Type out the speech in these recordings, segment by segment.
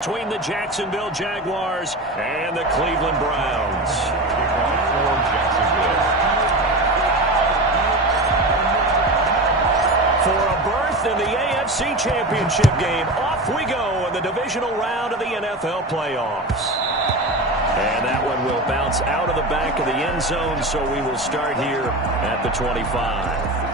Between the Jacksonville Jaguars and the Cleveland Browns. For a berth in the AFC Championship game, off we go in the divisional round of the NFL playoffs. And that one will bounce out of the back of the end zone, so we will start here at the 25.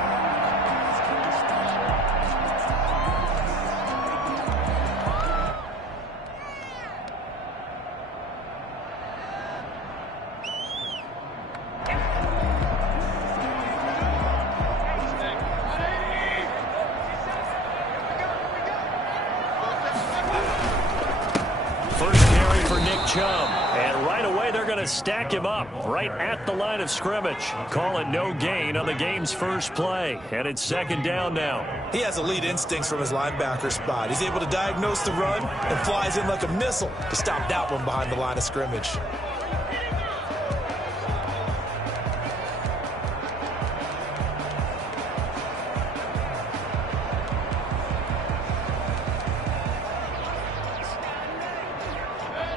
And right away, they're going to stack him up right at the line of scrimmage. Call it no gain on the game's first play. And it's second down now. He has elite instincts from his linebacker spot. He's able to diagnose the run and flies in like a missile to stop that one behind the line of scrimmage.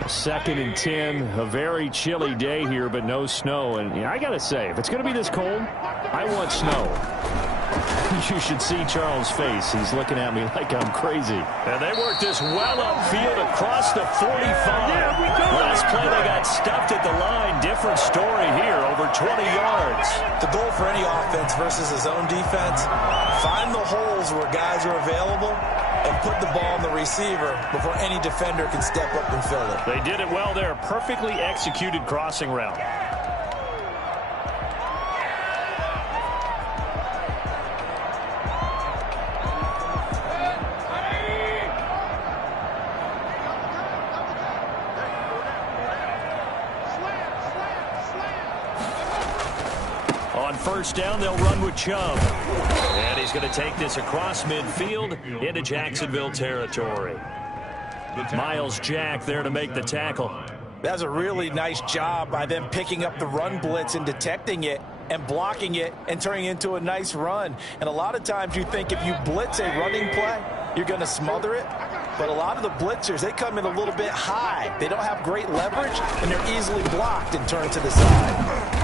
Second and 10, a very chilly day here, but no snow. And I got to say, if it's going to be this cold, I want snow. You should see Charles' face. He's looking at me like I'm crazy. And they worked this well upfield across the 45. Last play, they got stuffed at the line. Different story here, over 20 yards. The goal for any offense versus his own defense, find the holes where guys are available and put the ball on the receiver before any defender can step up and fill it. They did it well there. Perfectly executed crossing route. On first down, they'll run with Chubb. And he's going to take this across midfield into Jacksonville territory. Miles Jack there to make the tackle. That's a really nice job by them picking up the run blitz and detecting it and blocking it and turning it into a nice run. And a lot of times you think if you blitz a running play, you're going to smother it. But a lot of the blitzers, they come in a little bit high. They don't have great leverage, and they're easily blocked and turned to the side.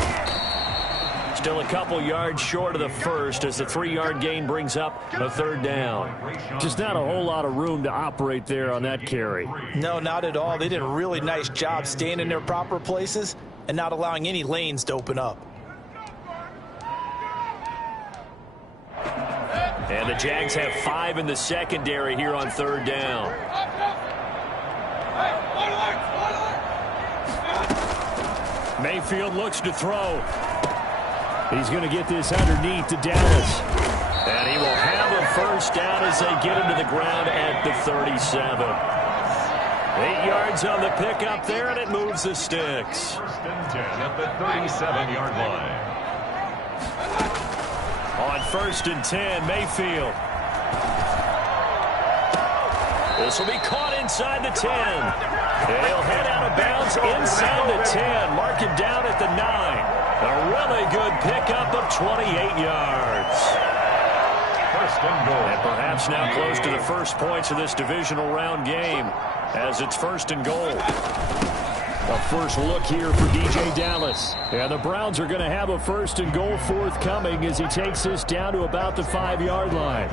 Still a couple yards short of the first as the 3-yard gain brings up a third down. Just not a whole lot of room to operate there on that carry. No, not at all. They did a really nice job staying in their proper places and not allowing any lanes to open up. And the Jags have 5 in the secondary here on third down. Mayfield looks to throw. He's going to get this underneath to Dallas. And he will have a first down as they get him to the ground at the 37. 8 yards on the pickup there, and it moves the sticks. First and 10 at the 37-yard line. On first and 10, Mayfield. This will be caught inside the 10. He'll head out of bounds inside the 10. Mark him down at the 9. A really good pickup of 28 yards. First and goal. And perhaps now close to the first points of this divisional round game as it's first and goal. A first look here for DJ Dallas. And the Browns are going to have a first and goal forthcoming as he takes this down to about the 5-yard line.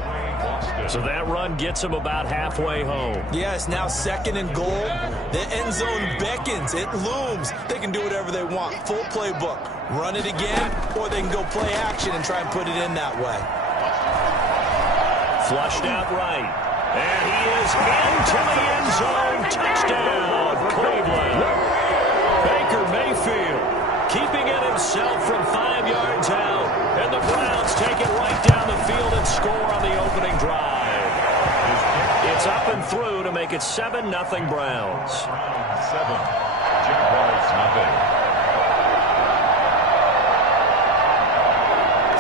So that run gets him about halfway home. Yes, now second and goal. The end zone beckons. It looms. They can do whatever they want. Full playbook. Run it again, or they can go play action and try and put it in that way. Flushed out right. And he is into the end zone. Touchdown, Cleveland. Baker Mayfield keeping it himself from 5 yards out. And the Browns take it right down the field and score on the opening drive. It's up and through to make it 7-0 Browns. 7. Jaguars nothing.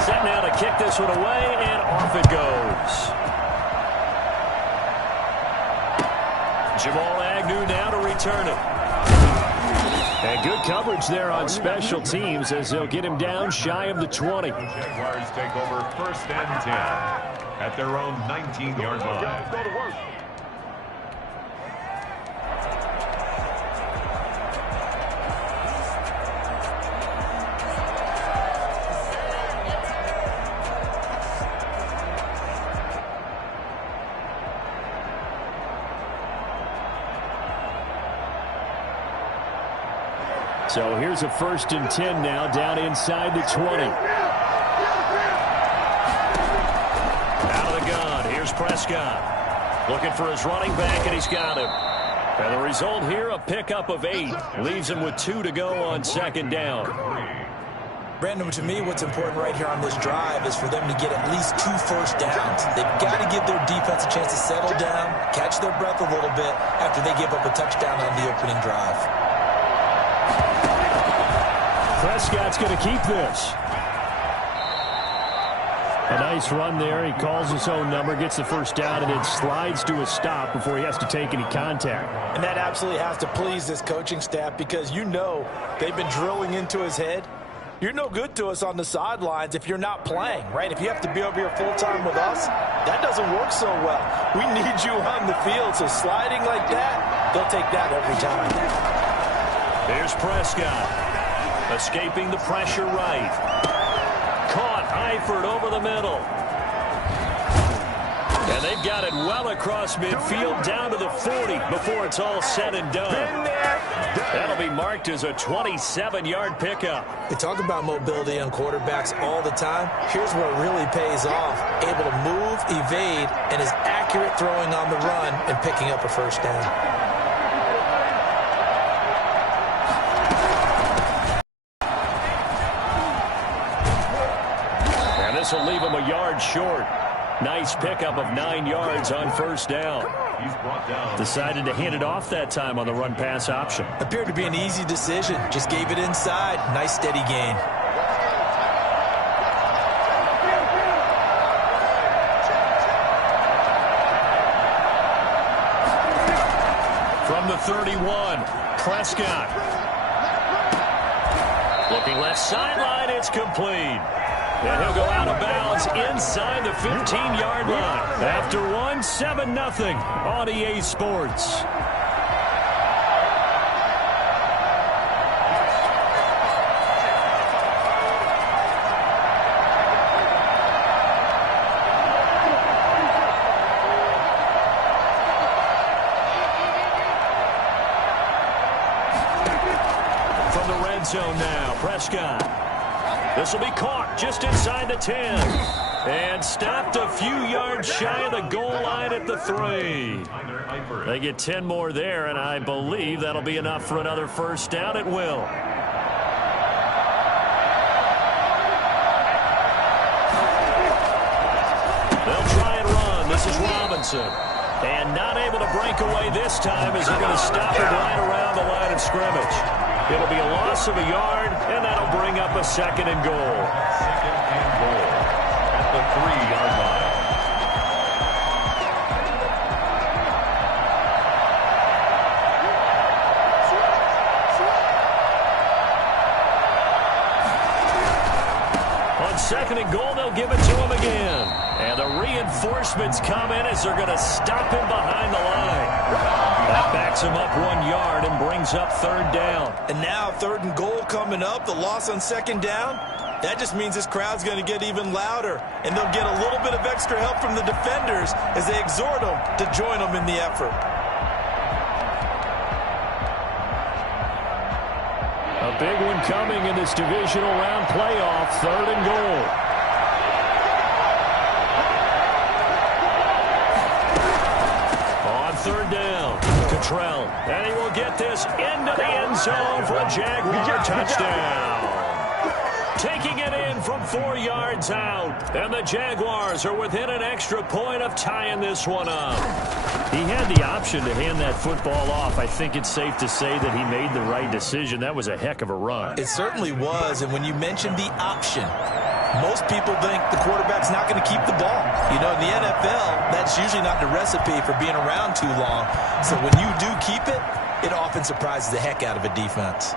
Set now to kick this one away, and off it goes. Jamal Agnew now to return it. And good coverage there on special teams as they'll get him down shy of the 20. The Jaguars take over first and 10 at their own 19-yard line. So here's a 1st and 10 now, down inside the 20. Out of the gun, here's Prescott. Looking for his running back, and he's got him. And the result here, a pickup of 8. Leaves him with 2 to go on 2nd down. Brandon, to me, what's important right here on this drive is for them to get at least 2 first downs. They've got to give their defense a chance to settle down, catch their breath a little bit after they give up a touchdown on the opening drive. Prescott's going to keep this. A nice run there. He calls his own number, gets the 1st down, and then slides to a stop before he has to take any contact. And that absolutely has to please this coaching staff because you know they've been drilling into his head. You're no good to us on the sidelines if you're not playing, right? If you have to be over here full-time with us, that doesn't work so well. We need you on the field, so sliding like that, they'll take that every time. There's Prescott, escaping the pressure right. Caught Eifert over the middle. And they've got it well across midfield down to the 40 before it's all said and done. That'll be marked as a 27-yard pickup. We talk about mobility on quarterbacks all the time. Here's where it really pays off. Able to move, evade, and is accurate throwing on the run and picking up a 1st down. And this will leave him a yard short. Nice pickup of 9 yards on 1st down. He's brought down. Decided to hand it off that time on the run-pass option. Appeared to be an easy decision. Just gave it inside. Nice steady gain. From the 31, Prescott. Looking left sideline, it's complete. And he'll go out of bounds inside the 15-yard line. After one, 7-0 on EA Sports. From the red zone now, Prescott. This will be caught just inside the 10. And stopped a few yards shy of the goal line at the 3. They get 10 more there, and I believe that'll be enough for another 1st down. It will. They'll try and run. This is Robinson. And not able to break away this time as they're going to stop it right around the line of scrimmage. It'll be a loss of a yard, and that'll bring up a 2nd and goal. 2nd and goal at the 3-yard line. On 2nd and goal, they'll give it to him again. And the reinforcements come in as they're going to stop him behind the line. That backs him up 1 yard and brings up 3rd down. And now 3rd and goal coming up. The loss on 2nd down. That just means this crowd's going to get even louder. And they'll get a little bit of extra help from the defenders as they exhort them to join them in the effort. A big one coming in this divisional round playoff. 3rd and goal. On 3rd down. Cottrell, and he will get this into the end zone for a Jaguar touchdown. Taking it in from 4 yards out, and the Jaguars are within an extra point of tying this one up. He had the option to hand that football off. I think it's safe to say that he made the right decision. That was a heck of a run. It certainly was, and when you mentioned the option, most people think the quarterback's not going to keep the ball. You know, in the NFL, that's usually not the recipe for being around too long. So when you do keep it, it often surprises the heck out of a defense.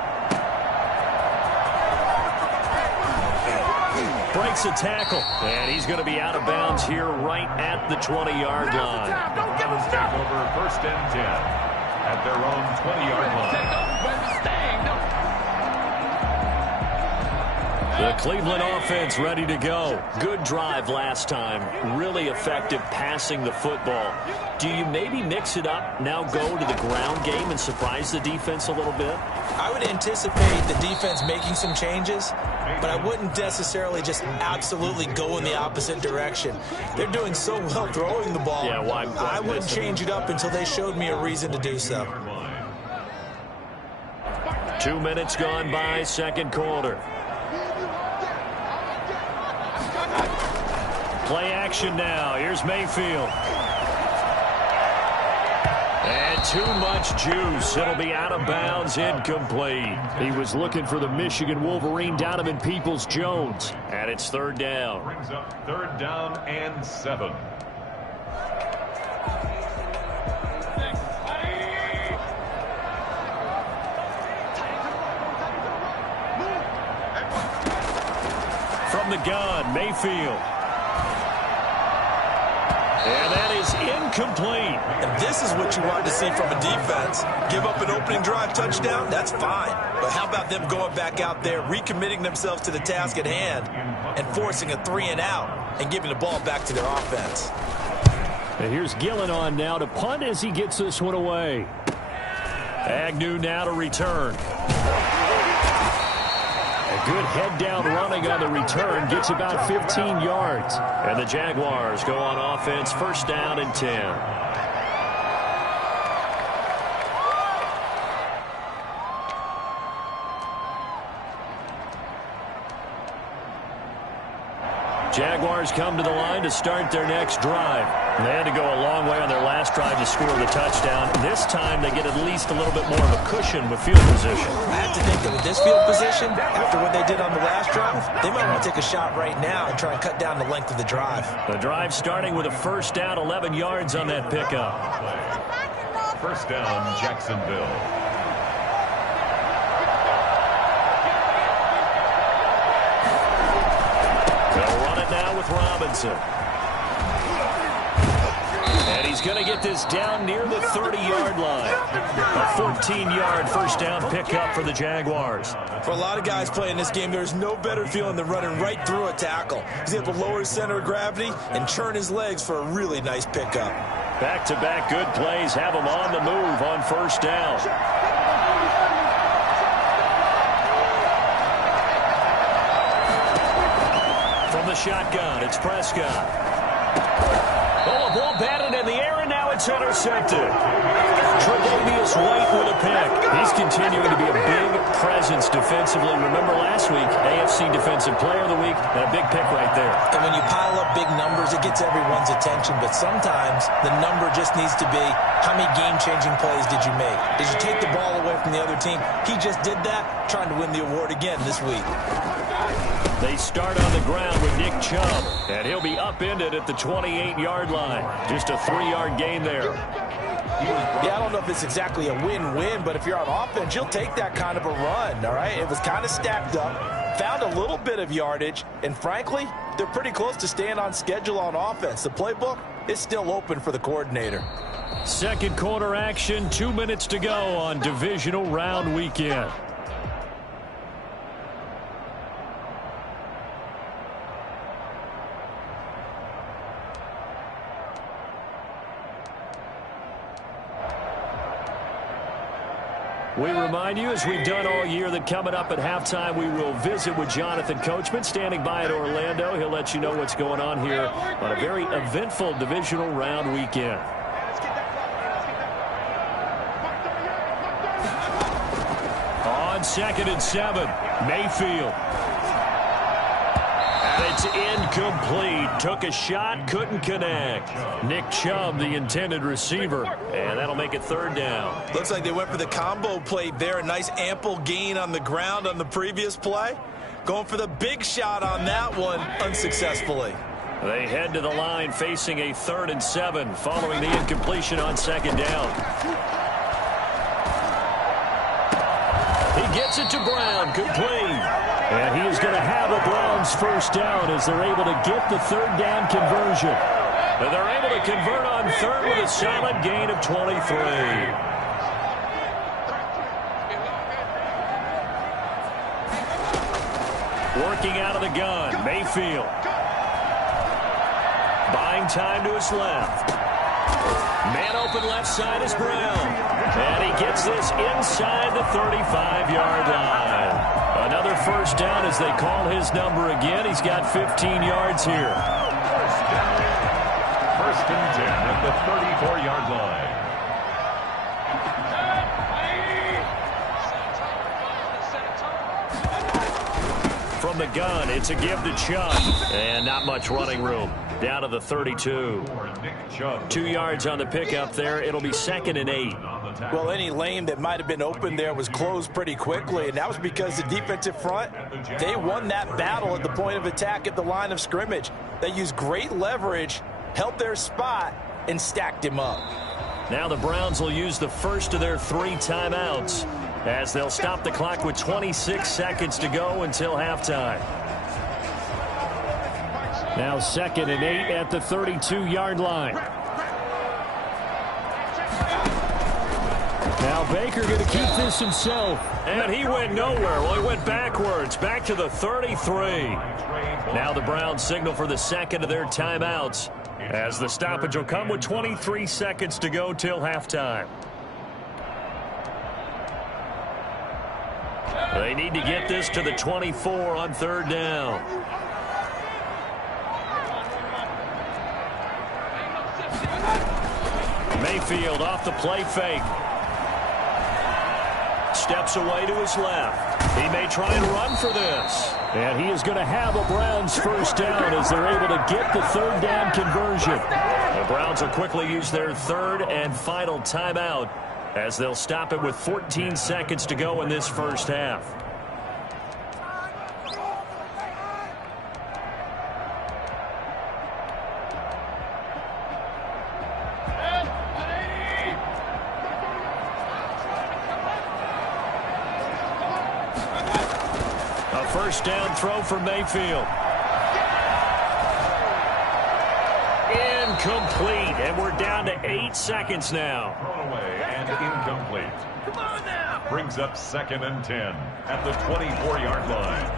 Breaks a tackle, and he's going to be out of bounds here right at the 20-yard line. Browns take over 1st and 10 at their own 20-yard line. The Cleveland offense ready to go. Good drive last time. Really effective passing the football. Do you maybe mix it up, now go to the ground game and surprise the defense a little bit? I would anticipate the defense making some changes, but I wouldn't necessarily just absolutely go in the opposite direction. They're doing so well throwing the ball. Yeah, why I wouldn't change it up until they showed me a reason to do so. 2 minutes gone by, second quarter. Play action now. Here's Mayfield. And too much juice. It'll be out of bounds, incomplete. He was looking for the Michigan Wolverine, Donovan Peoples-Jones. And it's third down. Brings up third down and 7. From the gun, Mayfield. And that is incomplete. And this is what you want to see from a defense. Give up an opening drive touchdown, that's fine. But how about them going back out there, recommitting themselves to the task at hand, and forcing a 3-and-out, and giving the ball back to their offense. And here's Gillen on now to punt as he gets this one away. Agnew now to return. A good head-down running on the return. Gets about 15 yards. And the Jaguars go on offense, first down and 10. Jaguars come to the line to start their next drive. They had to go a long way on their last drive to score the touchdown. This time they get at least a little bit more of a cushion with field position. I have to think that with this field position, after what they did on the last drive, they might want to take a shot right now and try and cut down the length of the drive. The drive starting with a first down, 11 yards on that pickup. First down, Jacksonville. Now with Robinson. And he's going to get this down near the 30-yard line. A 14-yard first down pickup for the Jaguars. For a lot of guys playing this game, there's no better feeling than running right through a tackle. He's able to lower his center of gravity and churn his legs for a really nice pickup. Back-to-back good plays have him on the move on first down. From the shotgun, it's Prescott. Oh, a ball batted in the air, and now it's intercepted. Tre'Davious White with a pick. He's continuing to be a big presence defensively. Remember last week, AFC Defensive Player of the Week, and a big pick right there. And when you pile up big numbers, it gets everyone's attention. But sometimes the number just needs to be, how many game-changing plays did you make? Did you take the ball away from the other team? He just did that, trying to win the award again this week. They start on the ground with Nick Chubb, and he'll be upended at the 28-yard line. Just a 3-yard gain there. Yeah, I don't know if it's exactly a win-win, but if you're on offense, you'll take that kind of a run, all right? It was kind of stacked up, found a little bit of yardage, and frankly, they're pretty close to staying on schedule on offense. The playbook is still open for the coordinator. Second quarter action, 2 minutes to go on divisional round weekend. We remind you, as we've done all year, that coming up at halftime, we will visit with Jonathan Coachman, standing by at Orlando. He'll let you know what's going on here on a very eventful divisional round weekend. On 2nd and 7, Mayfield. And it's incomplete. Took a shot, couldn't connect. Nick Chubb, the intended receiver, and that'll make it third down. Looks like they went for the combo play there. A nice ample gain on the ground on the previous play. Going for the big shot on that one unsuccessfully. They head to the line facing a 3rd and 7 following the incompletion on 2nd down. He gets it to Brown, complete. And he is going to have a Browns first down as they're able to get the 3rd down conversion. And they're able to convert on 3rd with a solid gain of 23. Working out of the gun, Mayfield. Buying time to his left. Man open left side is Brown. And he gets this inside the 35-yard line. Another first down as they call his number again. He's got 15 yards here. First and 10 at the 34-yard line. From the gun, it's a give to Chubb. And not much running room. Down to the 32. 2 yards on the pickup there. It'll be 2nd and 8. Well, any lane that might have been open there was closed pretty quickly, and that was because the defensive front, they won that battle at the point of attack at the line of scrimmage. They used great leverage, held their spot, and stacked him up. Now the Browns will use the first of their 3 timeouts as they'll stop the clock with 26 seconds to go until halftime. Now 2nd and 8 at the 32-yard line. Now Baker going to keep this himself. And he went nowhere. Well, he went backwards, back to the 33. Now the Browns signal for the second of their timeouts as the stoppage will come with 23 seconds to go till halftime. They need to get this to the 24 on 3rd down. Mayfield off the play fake. Steps away to his left. He may try and run for this. And he is going to have a Browns first down as they're able to get the 3rd down conversion. The Browns will quickly use their 3rd and final timeout as they'll stop it with 14 seconds to go in this first half. First down throw for Mayfield. Incomplete, and we're down to 8 seconds now. Thrown away and incomplete. Come on now. Brings up 2nd and 10 at the 24-yard line.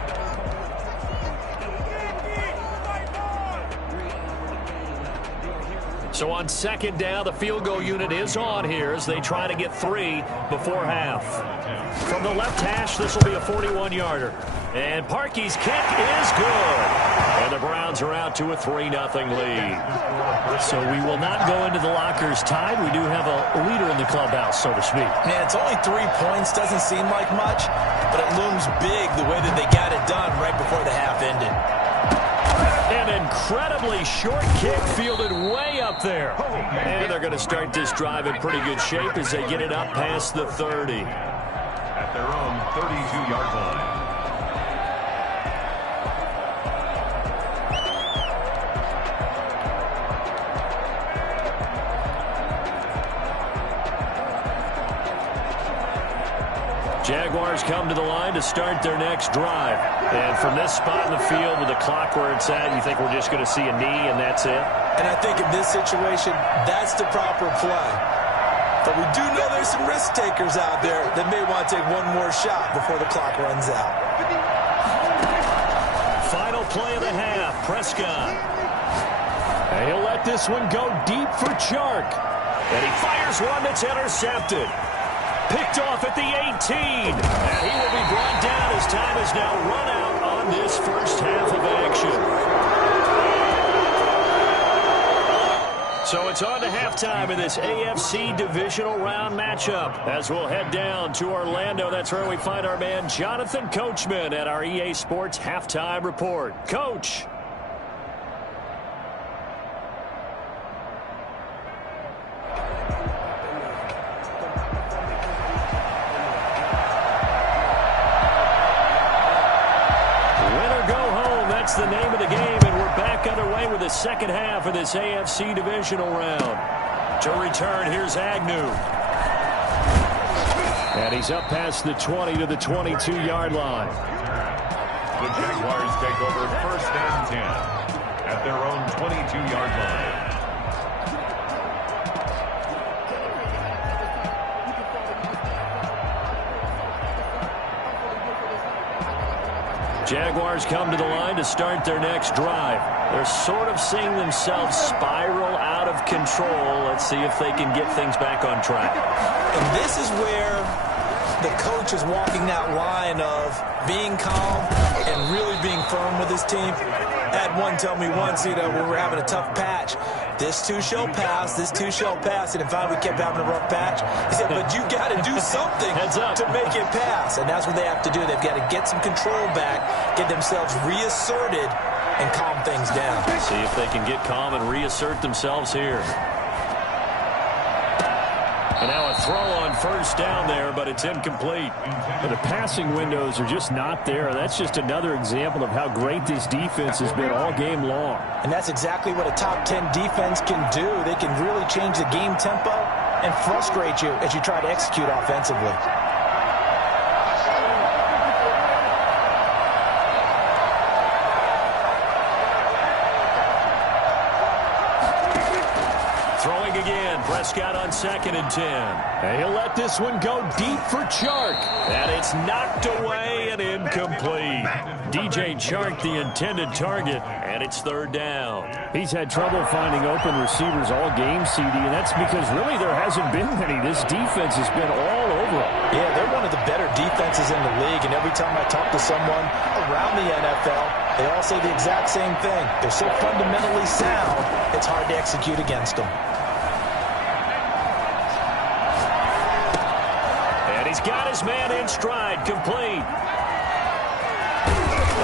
So on 2nd down, the field goal unit is on here as they try to get 3 before half. From the left hash, this will be a 41-yarder. And Parkey's kick is good. And the Browns are out to a 3-0 lead. So we will not go into the lockers tied. We do have a leader in the clubhouse, so to speak. Man, it's only 3 points. Doesn't seem like much, but it looms big the way that they got it done right before the half ended. An incredibly short kick fielded way up there. And they're going to start this drive in pretty good shape as they get it up past the 30. At their own 32-yard line. Jaguars come to the line to start their next drive. And from this spot in the field with the clock where it's at, you think we're just going to see a knee and that's it? And I think in this situation, that's the proper play. But we do know there's some risk takers out there that may want to take one more shot before the clock runs out. Final play of the half, Prescott. And he'll let this one go deep for Chark. And he fires one that's intercepted. Picked off at the 18. And he will be brought down as time is now run out on this first half of action. So it's on to halftime in this AFC divisional round matchup. As we'll head down to Orlando, that's where we find our man Jonathan Coachman at our EA Sports Halftime Report. Coach. That's the name of the game, and we're back underway with the second half of this AFC divisional round. To return, here's Agnew. And he's up past the 20 to the 22-yard line. The Jaguars take over 1st and 10 at their own 22-yard line. Jaguars come to the line to start their next drive. They're sort of seeing themselves spiral out of control. Let's see if they can get things back on track. And this is where the coach is walking that line of being calm and really being firm with his team. I had one tell me once, when we were having a tough patch, this too shall pass, this too shall pass. And finally we kept having a rough patch. He said, but you got to do something to make it pass. And that's what they have to do. They've got to get some control back, get themselves reasserted, and calm things down. See if they can get calm and reassert themselves here. And now a throw on first down there, but it's incomplete. But the passing windows are just not there. That's just another example of how great this defense has been all game long. And that's exactly what a top 10 defense can do. They can really change the game tempo and frustrate you as you try to execute offensively. Throwing again, Prescott on 2nd and 10. And he'll let this one go deep for Chark. And it's knocked away and incomplete. DJ Chark, the intended target, and it's 3rd down. He's had trouble finding open receivers all game, CD, and that's because really there hasn't been many. This defense has been all over them. Yeah, they're one of the better defenses in the league, and every time I talk to someone around the NFL, they all say the exact same thing. They're so fundamentally sound, it's hard to execute against them. He's got his man in stride, complete.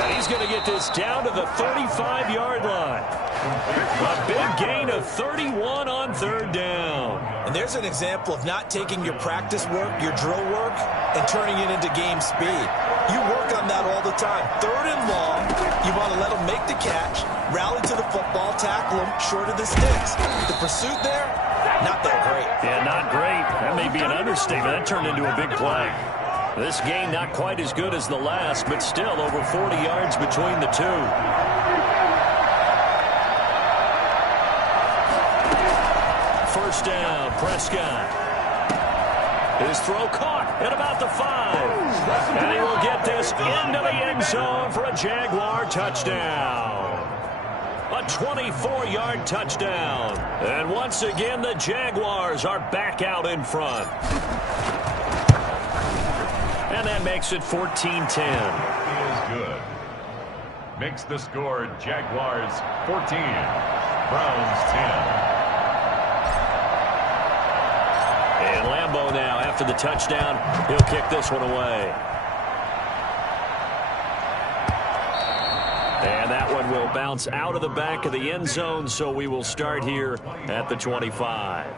And he's going to get this down to the 35-yard line. A big gain of 31 on 3rd down. And there's an example of not taking your practice work, your drill work, and turning it into game speed. You work on that all the time. 3rd and long, you want to let them make the catch, rally to the football, tackle them short of the sticks. The pursuit there, not that great. Yeah, not great. That may be an understatement. That turned into a big play. This game not quite as good as the last, but still over 40 yards between the two. First down, Prescott. His throw caught at about the 5. And he will get this into the end zone for a Jaguar touchdown. A 24-yard touchdown. And once again, the Jaguars are back out in front. And that makes it 14-10. He is good. Makes the score Jaguars 14, Browns 10. And Lambeau now, after the touchdown, he'll kick this one away. And that one will bounce out of the back of the end zone, so we will start here at the 25.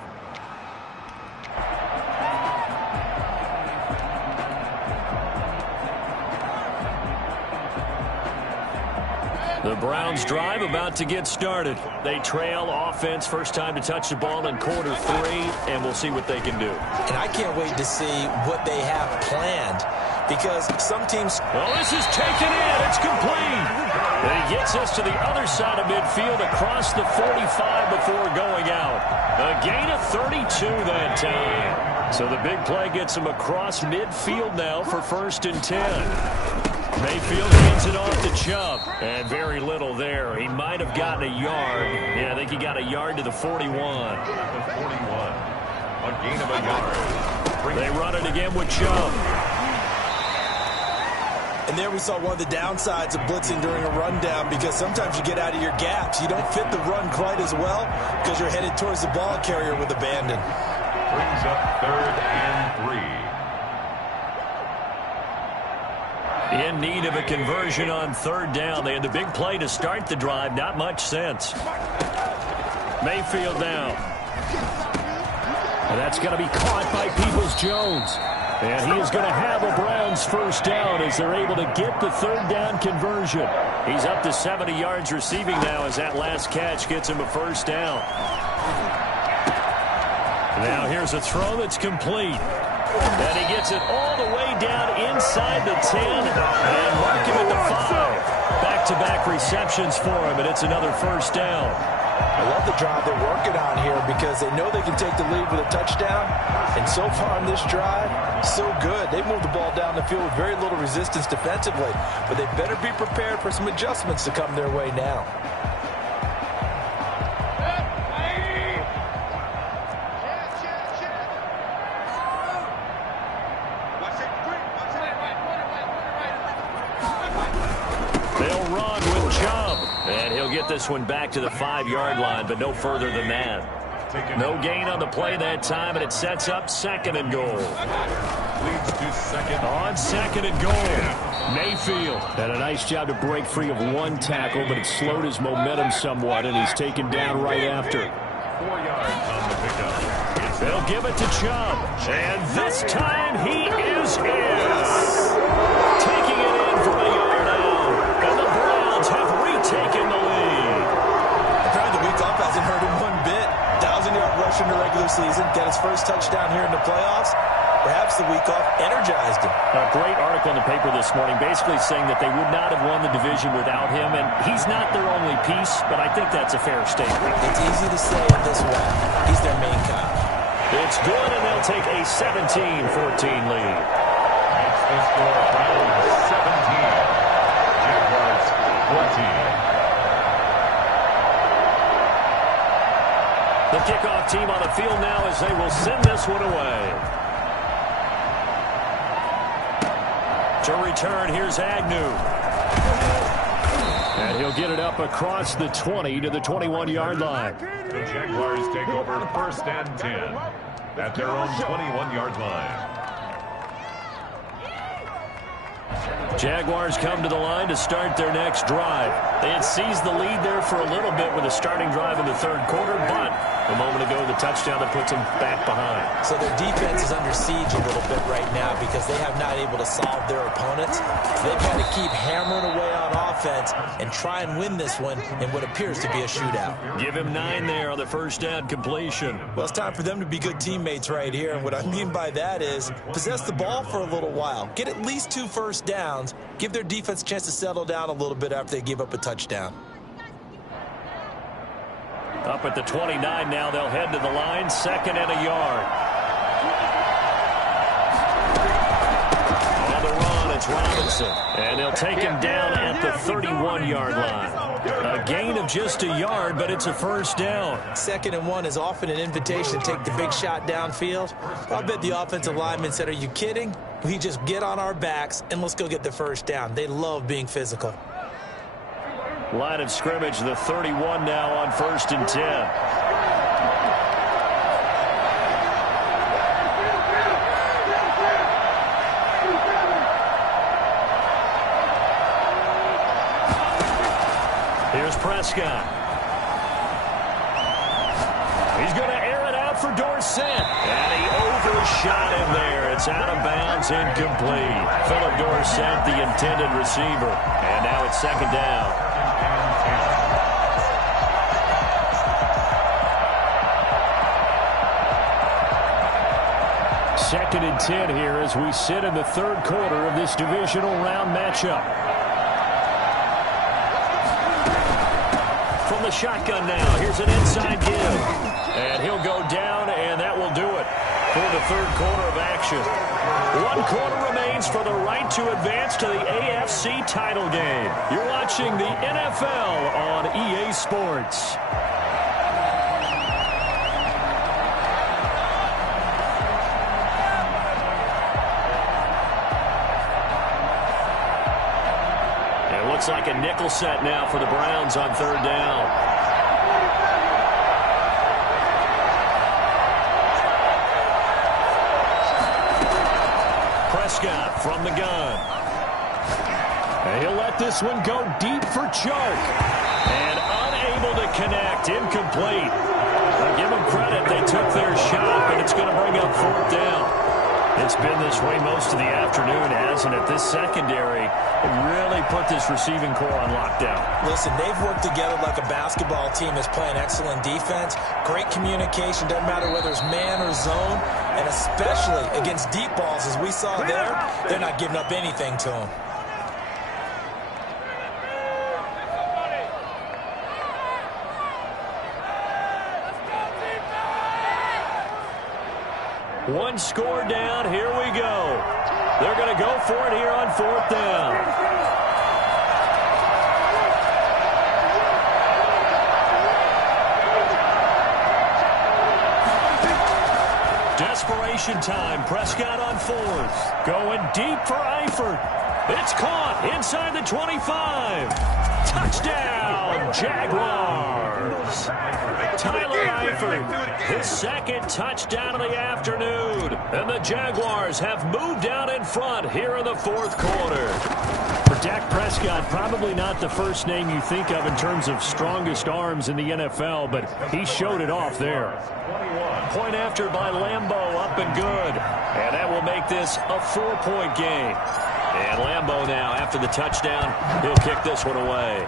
The Browns drive about to get started. They trail offense, first time to touch the ball in quarter 3, and we'll see what they can do. And I can't wait to see what they have planned, because some teams... Oh, this is taken in. It's complete. And he gets us to the other side of midfield across the 45 before going out. A gain of 32 that time. So the big play gets him across midfield now for 1st and 10. Mayfield hands it off to Chubb. And very little there. He might have gotten a yard. Yeah, I think he got a yard to the 41. The 41. A gain of a yard. They run it again with Chubb. And there we saw one of the downsides of blitzing during a rundown, because sometimes you get out of your gaps. You don't fit the run quite as well because you're headed towards the ball carrier with abandon. Brings up 3rd and 3. In need of a conversion on 3rd down. They had the big play to start the drive. Not much sense. Mayfield down. And that's going to be caught by Peoples-Jones. And he is going to have a Browns first down as they're able to get the 3rd down conversion. He's up to 70 yards receiving now as that last catch gets him a first down. Now here's a throw that's complete. And he gets it all the way down inside the 10 and mark him at the 5. Back-to-back receptions for him, and it's another first down. I love the drive they're working on here because they know they can take the lead with a touchdown. And so far on this drive, So good. They moved the ball down the field with very little resistance defensively, but they better be prepared for some adjustments to come their way now. They'll run with Chubb, and he'll get this one back to the 5-yard line, but no further than that. No gain on the play that time, and it sets up 2nd and goal. Leads to second. On 2nd and goal, Mayfield had a nice job to break free of one tackle, but it slowed his momentum somewhat, and he's taken down right after. 4 yards on the pickup. They'll give it to Chubb, and this time he is in. Taking it in from a yard out, and the Browns have retaken the lead. Apparently the week off hasn't hurt him one bit. 1,000-yard rush in the regular season, got his first touchdown here in the playoffs. Perhaps the week off energized him. A great article in the paper this morning basically saying that they would not have won the division without him, and he's not their only piece, but I think that's a fair statement. It's easy to say it this way. He's their main cop. It's good, and they'll take a 17-14 lead. Makes the score Browns 17. Jaguars 14. The kickoff team on the field now as they will send this one away. To return, here's Agnew. And he'll get it up across the 20 to the 21-yard line. The Jaguars take over 1st and 10 at their own 21-yard line. Jaguars come to the line to start their next drive. They had seized the lead there for a little bit with a starting drive in the 3rd quarter, but a moment ago the touchdown that puts them back behind. So their defense is under siege a little bit right now because they have not able to solve their opponents. They've had to keep hammering away on offense and try and win this one in what appears to be a shootout. Give him 9 there on the 1st down completion. Well, it's time for them to be good teammates right here, and what I mean by that is possess the ball for a little while. Get at least 2 first downs. Give their defense a chance to settle down a little bit after they give up a touchdown. Up at the 29 now, they'll head to the line, 2nd and a yard. On the run, it's Robinson. And they'll take him down at the 31-yard line. A gain of just a yard, but it's a 1st down. 2nd and 1 is often an invitation to take the big shot downfield. I bet the offensive lineman said, are you kidding? We just get on our backs and let's go get the 1st down. They love being physical. Line of scrimmage, the 31 now on 1st and 10. Here's Prescott. He's going to air it out for Dorsett. And he overshot him there. It's out of bounds, incomplete. Philip Dorsett, the intended receiver. And now it's 2nd down. 2nd and 10 here as we sit in the 3rd quarter of this divisional round matchup. From the shotgun now, here's an inside give. And he'll go down, and that will do it for the 3rd quarter of action. 1 quarter remains for the right to advance to the AFC title game. You're watching the NFL on EA Sports. Looks like a nickel set now for the Browns on 3rd down. Prescott from the gun. And he'll let this one go deep for Chark. And unable to connect, incomplete. I'll give them credit, they took their shot, but it's going to bring up 4th down. It's been this way most of the afternoon, hasn't it? This secondary really put this receiving core on lockdown. Listen, they've worked together like a basketball team that's playing excellent defense. Great communication, doesn't matter whether it's man or zone. And especially against deep balls, as we saw there, they're not giving up anything to them. One score down. Here we go. They're going to go for it here on 4th down. Desperation time. Prescott on 4th. Going deep for Eifert. It's caught inside the 25. Touchdown, Jaguars. Tyler Eifert, his second touchdown of the afternoon. And the Jaguars have moved out in front here in the 4th quarter. For Dak Prescott, probably not the first name you think of in terms of strongest arms in the NFL, but he showed it off there. Point after by Lambeau, up and good. And that will make this a 4-point game. And Lambeau now, after the touchdown, he'll kick this one away.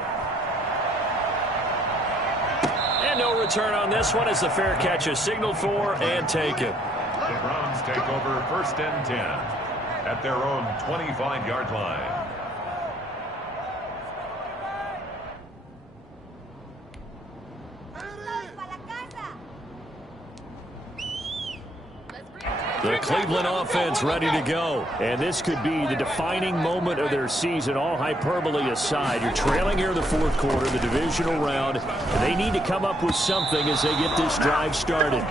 And no return on this one as the fair catch is signaled for and taken. The Browns take over 1st and 10 at their own 25-yard line. The Cleveland offense ready to go. And this could be the defining moment of their season, all hyperbole aside. You're trailing here in the 4th quarter, the divisional round. And they need to come up with something as they get this drive started.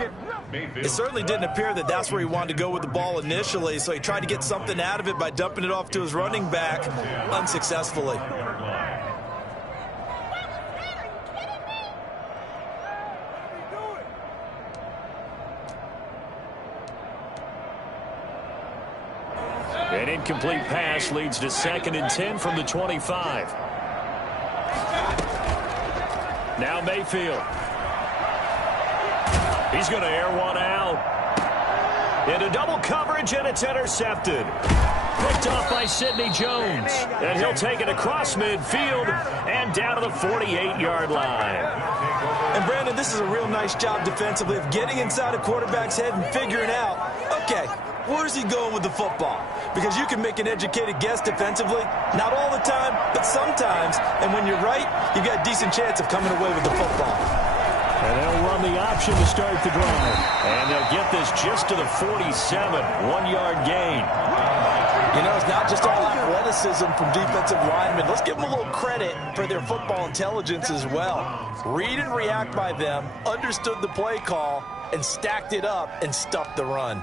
It certainly didn't appear that that's where he wanted to go with the ball initially, so he tried to get something out of it by dumping it off to his running back unsuccessfully. An incomplete pass leads to 2nd and 10 from the 25. Now Mayfield. He's going to air one out. Into double coverage, and it's intercepted. Picked off by Sidney Jones. And he'll take it across midfield and down to the 48-yard line. And, Brandon, this is a real nice job defensively of getting inside a quarterback's head and figuring out, okay, where's he going with the football? Because you can make an educated guess defensively, not all the time, but sometimes. And when you're right, you've got a decent chance of coming away with the football. And they'll run the option to start the drive. And they'll get this just to the 47, 1-yard gain. You know, it's not just all athleticism from defensive linemen. Let's give them a little credit for their football intelligence as well. Read and react by them, understood the play call, and stacked it up and stuffed the run.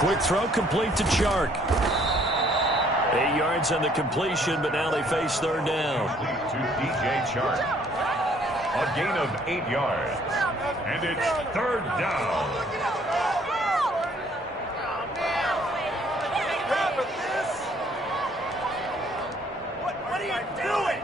Quick throw complete to Chark. 8 yards on the completion, but now they face 3rd down. Complete to DJ Chark. A gain of 8 yards. And it's 3rd down. What are you doing?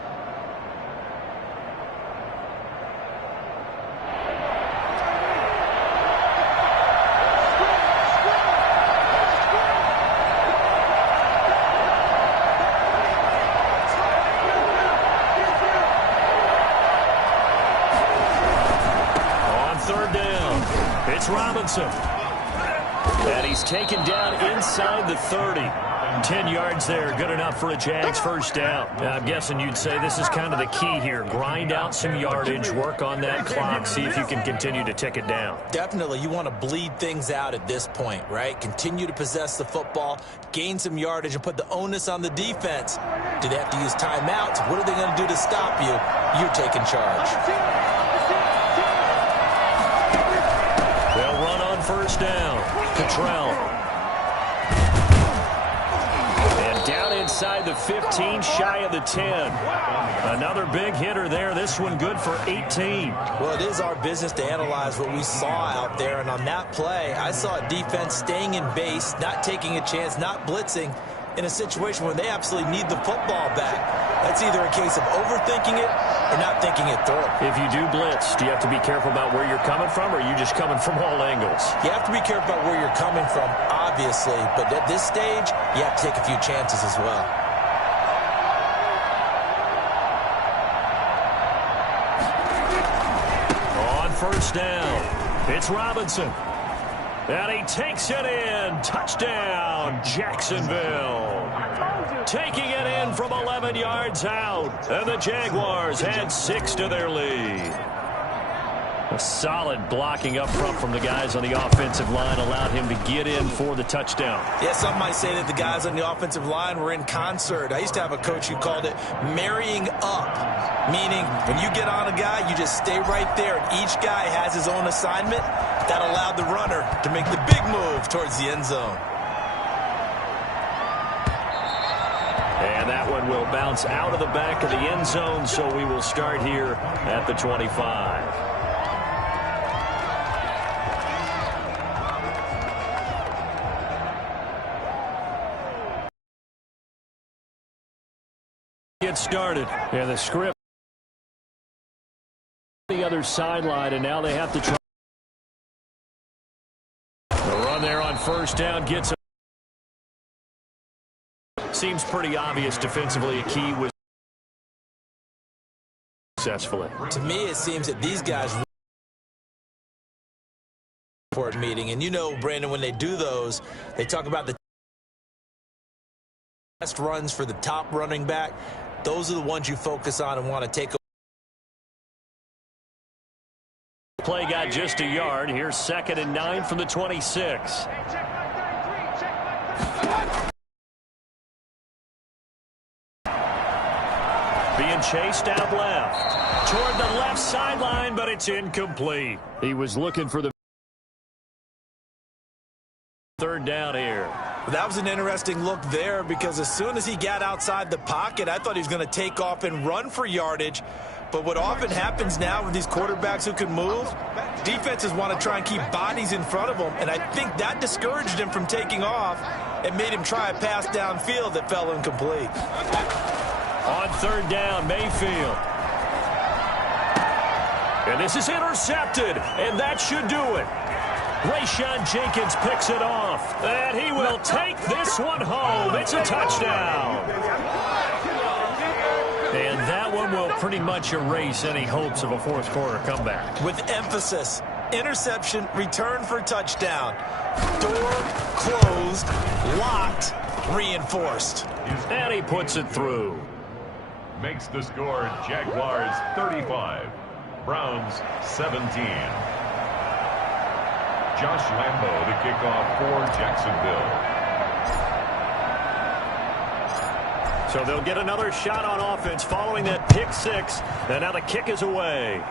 It's Robinson. And he's taken down inside the 30. 10 yards there, good enough for a Jags 1st down. I'm guessing you'd say this is kind of the key here. Grind out some yardage, work on that clock, see if you can continue to tick it down. Definitely, you want to bleed things out at this point, right? Continue to possess the football, gain some yardage, and put the onus on the defense. Do they have to use timeouts? What are they going to do to stop you? You're taking charge. They'll run on 1st down. Cottrell. And down inside the 15, shy of the 10. Another big hitter there. This one good for 18. Well, it is our business to analyze what we saw out there. And on that play, I saw a defense staying in base, not taking a chance, not blitzing in a situation where they absolutely need the football back. That's either a case of overthinking it or not thinking it through. If you do blitz, do you have to be careful about where you're coming from, or are you just coming from all angles? You have to be careful about where you're coming from, obviously, but at this stage, you have to take a few chances as well. first down. It's Robinson. And he takes it in. Touchdown, Jacksonville. Taking it in from 11 yards out. And the Jaguars add 6 to their lead. A solid blocking up front from the guys on the offensive line allowed him to get in for the touchdown. Yeah, some might say that the guys on the offensive line were in concert. I used to have a coach who called it marrying up, meaning when you get on a guy, you just stay right there, and each guy has his own assignment. That allowed the runner to make the big move towards the end zone. And that one will bounce out of the back of the end zone, so we will start here at the 25. Get started. And the script the other sideline, and now they have to try. The run there on first down gets. Seems pretty obvious defensively. A key was successfully. To me, it seems that these guys report meeting, and you know, Brandon, when they do those, they talk about the best runs for the top running back. Those are the ones you focus on and want to take. Play got just a yard. Here's 2nd and 9 from the 26. Being chased out left. Toward the left sideline, but it's incomplete. He was looking for the 3rd down here. That was an interesting look there, because as soon as he got outside the pocket, I thought he was going to take off and run for yardage. But what often happens now with these quarterbacks who can move, defenses want to try and keep bodies in front of them, and I think that discouraged him from taking off and made him try a pass downfield that fell incomplete. On 3rd down, Mayfield. And this is intercepted, and that should do it. Rayshon Jenkins picks it off, and he will take this one home. It's a touchdown. And that one will pretty much erase any hopes of a fourth-quarter comeback. With emphasis, interception, return for touchdown. Door closed, locked, reinforced. And he puts it through. Makes the score Jaguars 35, Browns 17. Josh Lambo to kick off for Jacksonville. So they'll get another shot on offense following that pick 6. And now the kick is away.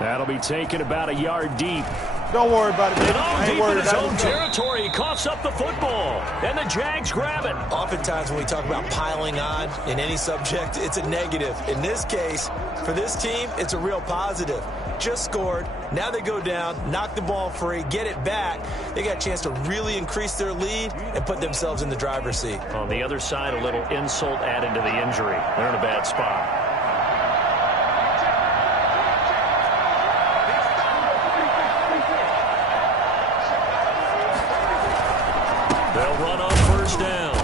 That'll be taken about a yard deep. Don't worry about it, man. And deep in his own territory, he coughs up the football. And the Jags grab it. Oftentimes when we talk about piling on in any subject, it's a negative. In this case, for this team, it's a real positive. Just scored. Now they go down, knock the ball free, get it back. They got a chance to really increase their lead and put themselves in the driver's seat. On the other side, a little insult added to the injury. They're in a bad spot. They'll run on first down.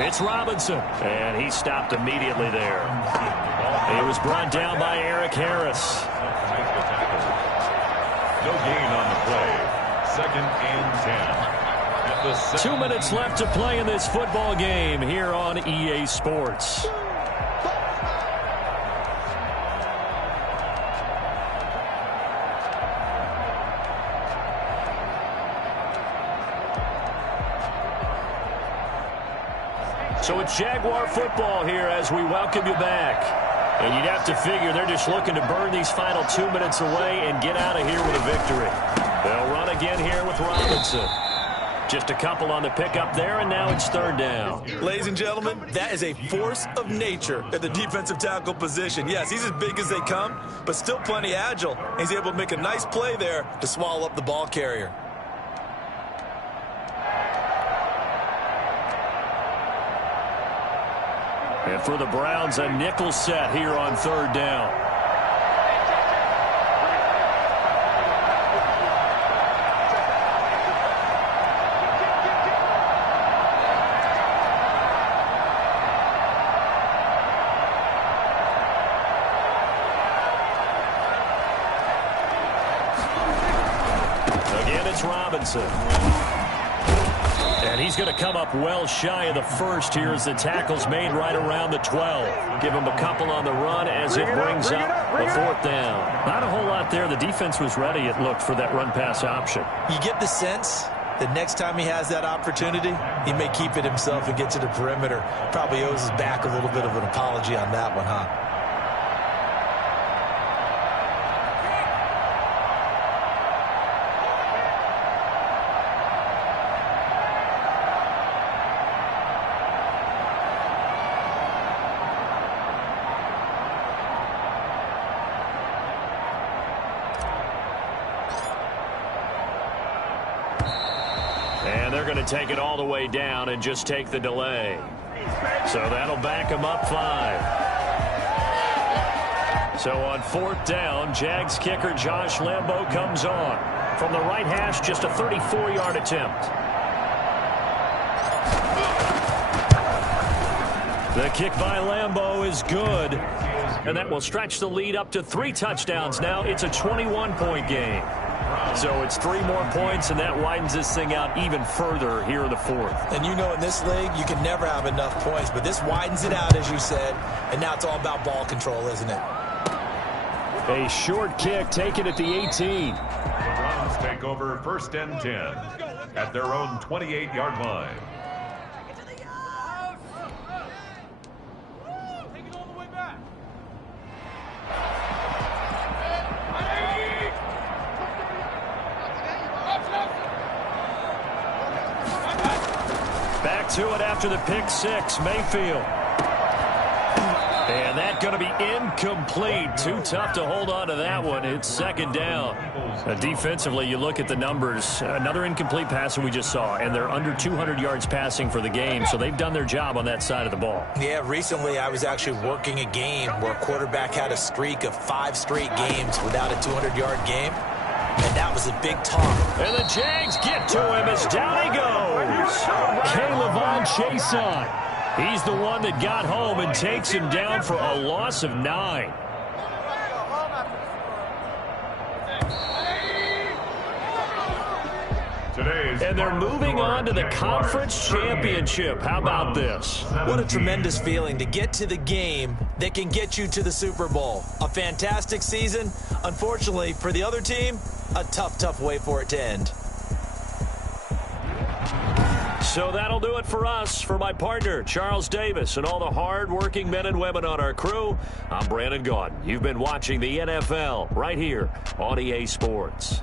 It's Robinson, and he stopped immediately there. He was brought down by Eric Harris. No gain on the play. 2nd and 10. At the 2 minutes left to play in this football game here on EA Sports. So it's Jaguar football here as we welcome you back. And you'd have to figure they're just looking to burn these final 2 minutes away and get out of here with a victory. They'll run again here with Robinson. Just a couple on the pickup there, and now it's 3rd down. Ladies and gentlemen, that is a force of nature at the defensive tackle position. Yes, he's as big as they come, but still plenty agile. He's able to make a nice play there to swallow up the ball carrier. And for the Browns, a nickel set here on 3rd down. James Robinson. And he's going to come up well shy of the first here as the tackle's made right around the 12. Give him a couple on the run as it brings up the 4th down. Not a whole lot there. The defense was ready, it looked, for that run-pass option. You get the sense that next time he has that opportunity, he may keep it himself and get to the perimeter. Probably owes his back a little bit of an apology on that one, huh? And they're going to take it all the way down and just take the delay. So that'll back them up 5. So on 4th down, Jags kicker Josh Lambo comes on. From the right hash, just a 34-yard attempt. The kick by Lambo is good. And that will stretch the lead up to 3 touchdowns now. It's a 21-point game. So it's 3 more points, and that widens this thing out even further here in the 4th. And you know, in this league, you can never have enough points, but this widens it out, as you said, and now it's all about ball control, isn't it? A short kick taken at the 18. The Browns take over 1st and 10 at their own 28-yard line. Back to it after the pick 6, Mayfield. And that's going to be incomplete. Too tough to hold on to that one. It's 2nd down. Defensively, you look at the numbers. Another incomplete pass that we just saw, and they're under 200 yards passing for the game, so they've done their job on that side of the ball. Yeah, recently I was actually working a game where a quarterback had a streak of 5 straight games without a 200-yard game. And that was a big talk. And the Jags get to him as down he goes. K'Lavon Chaisson. He's the one that got home and takes him down for a loss of 9. And they're moving on to the conference championship. How about this? What a tremendous feeling to get to the game that can get you to the Super Bowl. A fantastic season. Unfortunately, for the other team, a tough way for it to end. So that'll do it for us. For my partner, Charles Davis, and all the hard-working men and women on our crew, I'm Brandon Gaudin. You've been watching the NFL right here on EA Sports.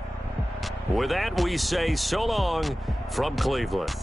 With that, we say so long from Cleveland.